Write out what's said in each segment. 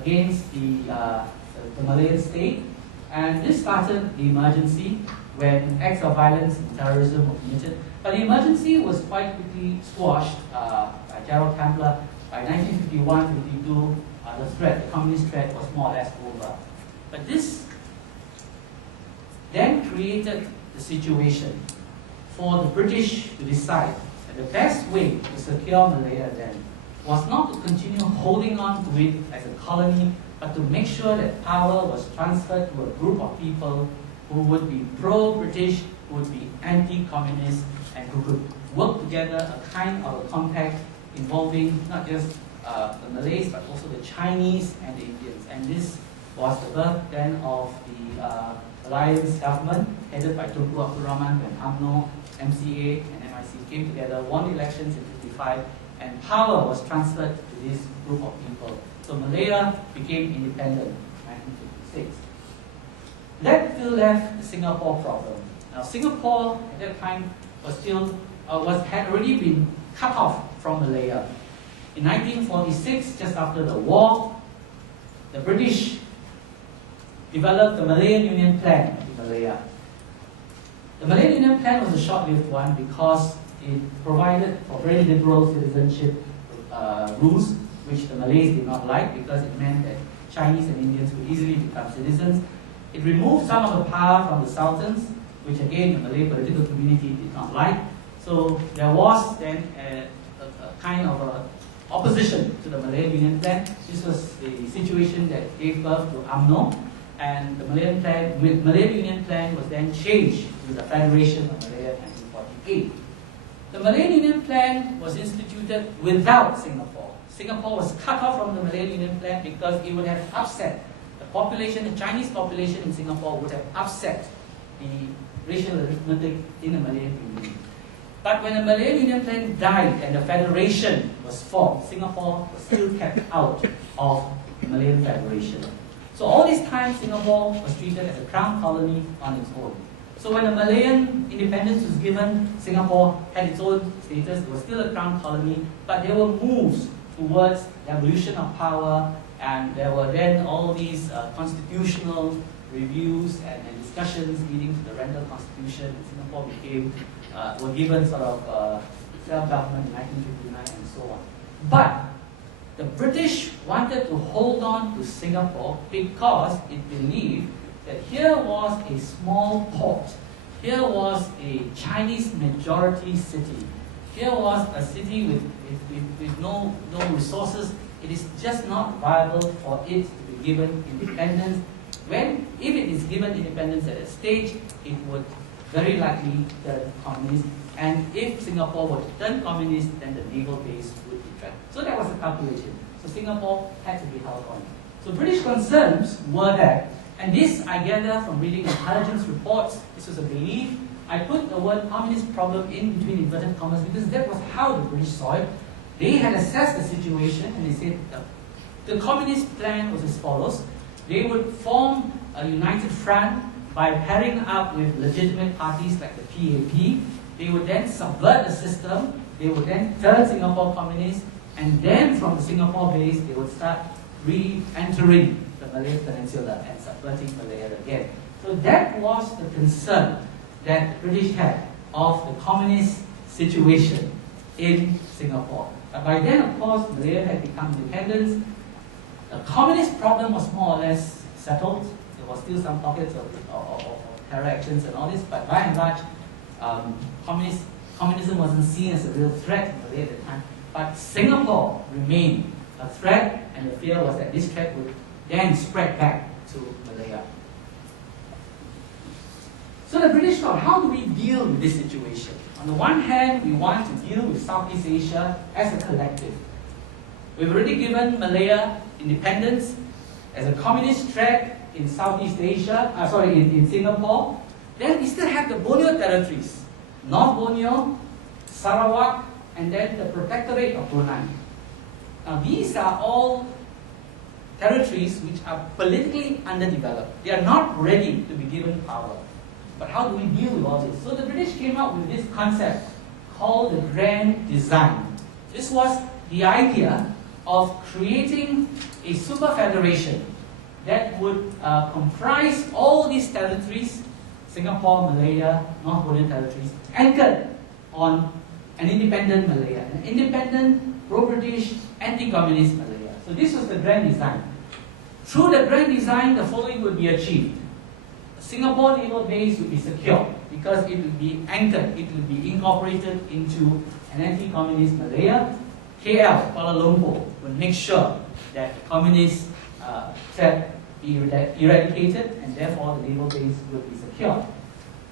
against the Malayan state. And this started the emergency when acts of violence and terrorism were committed. But the emergency was quite quickly squashed by Gerald Templer. By 1951-52, the communist threat was more or less over. But this then created the situation for the British to decide that the best way to secure Malaya then was not to continue holding on to it as a colony, but to make sure that power was transferred to a group of people who would be pro-British, who would be anti-communist, and who could work together a kind of a compact involving not just the Malays, but also the Chinese and the Indians. And this was the birth then of the alliance government headed by Tunku Abdul Rahman when UMNO, MCA, and MIC came together, won elections in 1955, and power was transferred to this group of people. So Malaya became independent in 1956. That still left the Singapore problem. Now Singapore at that time had already been cut off from Malaya. In 1946, just after the war, the British developed the Malayan Union Plan in Malaya. The Malayan Union Plan was a short-lived one because it provided for very liberal citizenship rules, which the Malays did not like because it meant that Chinese and Indians could easily become citizens. It removed some of the power from the sultans, which again the Malay political community did not like. So there was then a kind of opposition to the Malayan Union Plan. This was the situation that gave birth to UMNO, and the Malayan Union Plan was then changed to the Federation of Malaya in 1948. The Malayan Union Plan was instituted without Singapore. Singapore was cut off from the Malayan Union Plan because it would have upset the population, the Chinese population in Singapore would have upset the racial arithmetic in the Malayan community. But when the Malayan Union Plan died and the Federation was formed, Singapore was still kept out of the Malayan Federation. So all this time, Singapore was treated as a crown colony on its own. So when the Malayan independence was given, Singapore had its own status. It was still a crown colony, but there were moves towards the evolution of power, and there were then all these constitutional reviews and discussions leading to the Rental Constitution. Singapore were given sort of self-government in 1959 and so on. But the British wanted to hold on to Singapore because it believed that here was a small port, here was a Chinese majority city, here was a city with no resources. It is just not viable for it to be given independence. If it is given independence at a stage, it would very likely turn communist. And if Singapore were to turn communist, then the naval base would be threatened. So that was the calculation. So Singapore had to be held on. So British concerns were that, and this I gather from reading intelligence reports, this was a belief. I put the word communist problem in between inverted commas because that was how the British saw it. They had assessed the situation and they said the communist plan was as follows. They would form a united front by pairing up with legitimate parties like the PAP. They would then subvert the system. They would then turn Singapore communist, and then from the Singapore base, they would start re-entering the Malay Peninsula and subverting Malaya again. So that was the concern that the British had of the communist situation in Singapore. But by then, of course, Malaya had become independent. The communist problem was more or less settled. There was still some pockets of terror actions and all this, but by and large, communism wasn't seen as a real threat in Malaya at the time. But Singapore remained a threat, and the fear was that this threat would then spread back to Malaya. So the British thought, how do we deal with this situation? On the one hand, we want to deal with Southeast Asia as a collective. We've already given Malaya independence as a communist threat in Southeast Asia, in Singapore. Then we still have the Borneo territories, North Borneo, Sarawak, and then the Protectorate of Brunei. Now these are all territories which are politically underdeveloped. They are not ready to be given power. But how do we deal with all this? So the British came up with this concept called the Grand Design. This was the idea of creating a super federation that would comprise all these territories, Singapore, Malaya, North Borneo territories, anchored on an independent Malaya, an independent, pro-British, anti-communist Malaya. So this was the grand design. Through the grand design, the following would be achieved. Singapore naval base would be secure because it would be anchored, it would be incorporated into an anti-communist Malaya. KL, Kuala Lumpur, would make sure that the communist threat be eradicated, and therefore the naval base would be secure.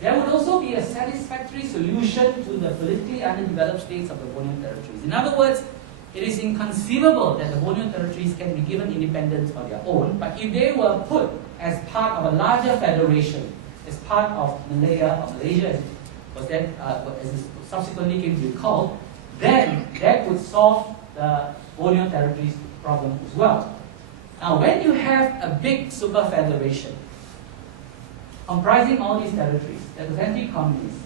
There would also be a satisfactory solution to the politically underdeveloped states of the Borneo territories. In other words, it is inconceivable that the Borneo territories can be given independence on their own, but if they were put as part of a larger federation, as part of Malaya or Malaysia, as it subsequently came to be called, then that would solve the Borneo territories problem as well. Now, when you have a big super federation comprising all these territories that was anti-communist,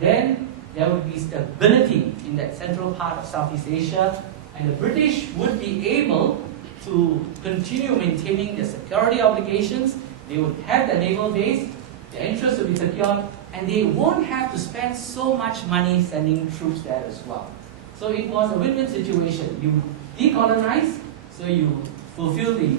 then there would be stability in that central part of Southeast Asia, and the British would be able to continue maintaining their security obligations. They would have the naval base, their interests would be secured, and they won't have to spend so much money sending troops there as well. So it was a win-win situation. You decolonize, so you fulfill the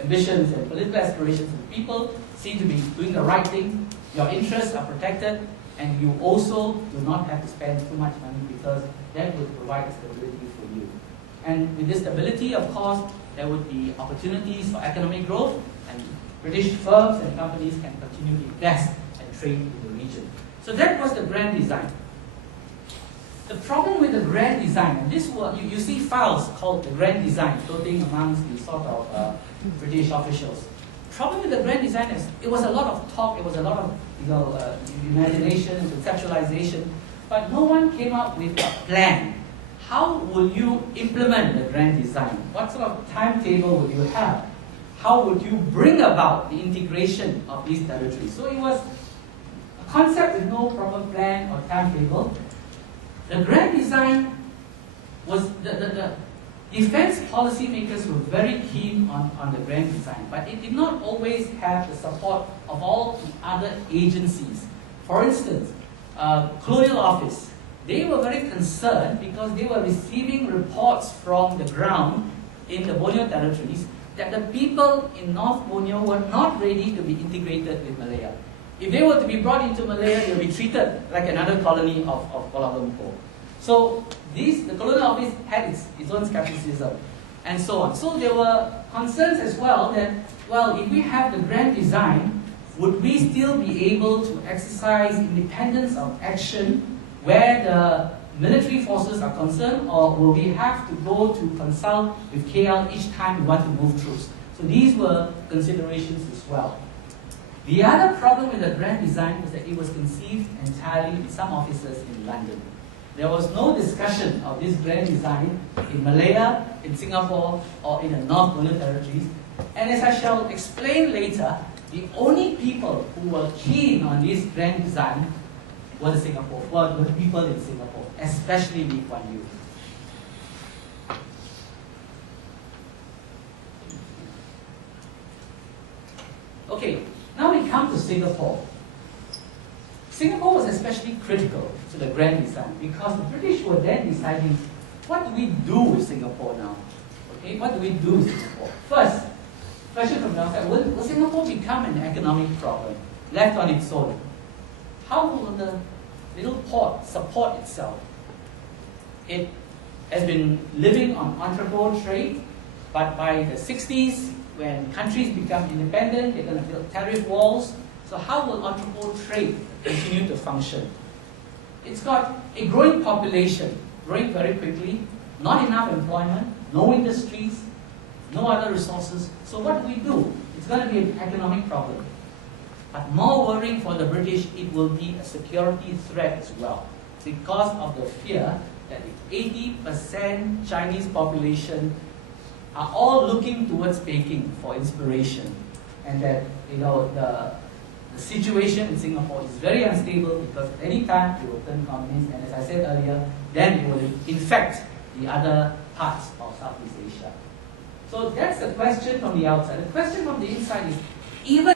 ambitions and political aspirations of the people, seem to be doing the right thing, your interests are protected, and you also do not have to spend too much money because that would provide stability for you. And with this stability, of course, there would be opportunities for economic growth, and British firms and companies can continue to invest and trade in the region. So that was the grand design. The problem with the grand design, and this was, you see files called the grand design floating amongst the sort of British officials. The problem with the grand design is it was a lot of talk, it was a lot of imagination, conceptualization, but no one came up with a plan. How will you implement the grand design? What sort of timetable would you have? How would you bring about the integration of these territories? So it was a concept with no proper plan or timetable. The grand design was, the defense policymakers were very keen on the grand design, but it did not always have the support of all the other agencies. For instance, Colonial Office, they were very concerned because they were receiving reports from the ground in the Borneo territories that the people in North Borneo were not ready to be integrated with Malaya. If they were to be brought into Malaya, they would be treated like another colony of Kuala Lumpur. So the Colonial Office had its own skepticism and so on. So there were concerns as well that, well, if we have the grand design, would we still be able to exercise independence of action where the military forces are concerned, or will we have to go to consult with KL each time we want to move troops? So these were considerations as well. The other problem with the grand design was that it was conceived entirely with some officers in London. There was no discussion of this grand design in Malaya, in Singapore, or in the North Borneo territories. And as I shall explain later, the only people who were keen on this grand design were the people in Singapore, especially Lee Kuan Yew. Okay, now we come to Singapore. Singapore was especially critical to the grand design because the British were then deciding, what do we do with Singapore now? Okay, what do we do with Singapore? First, question from the outside, will Singapore become an economic problem, left on its own? How will the little port support itself? It has been living on entrepot trade, but by the 60s, when countries become independent, they're going to build tariff walls. So how will entrepot trade continue to function? It's got a growing population, growing very quickly, not enough employment, no industries, no other resources. So what do? It's going to be an economic problem. But more worrying for the British, it will be a security threat as well, because of the fear that the 80% Chinese population are all looking towards Peking for inspiration, and that the situation in Singapore is very unstable because at any time it will turn communist, and as I said earlier, then it will infect the other parts of Southeast Asia. So that's the question from the outside. The question from the inside is, even